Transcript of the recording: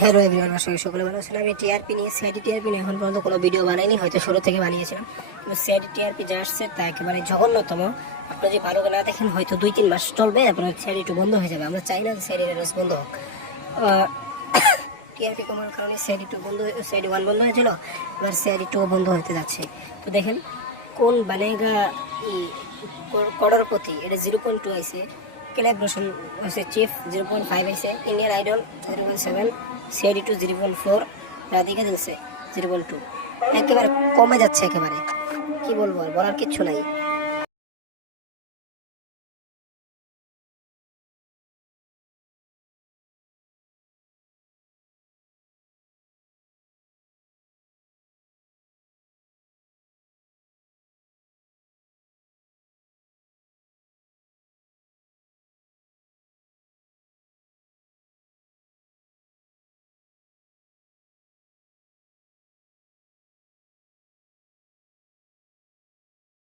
Hello everyone, আশা করি সকলে ভালো আছেন। আমি টিআরপি নিয়ে সিআইডি টিআরপি নিয়ে এখন পর্যন্ত কোনো ভিডিও বানাইনি, হয়তো শুরু থেকে বানিয়েছিলাম, কিন্তু সিআইডি টিআরপি যা আসছে তা একেবারে জঘন্যতম। আপনি যদি ভালো করে না দেখেন হয়তো 2-3 মাস চলবে, আপনার সিআইডি টু বন্ধ হয়ে যাবে। আমরা চাই না সিআইডি রেস বন্ধ হোক। টিআরপি কমার কারণে সিআইডি টু বন্ধ, সিআইডি ওয়ান বন্ধ হয়েছিল, এবার সিআইডি টু বন্ধ হতে যাচ্ছে। তো দেখেন কোন বানেগা করোড়পতি, এটা 0.2 আইসে, ক্যালিব্রেশন হচ্ছে চিফ 0.5 আইসে, Indian Idol 0.7, CID two 0.4, Radhika Dilse 0.2। একেবারে কমে যাচ্ছে, একেবারে কি বলবো, আর বলার কিচ্ছু নাই।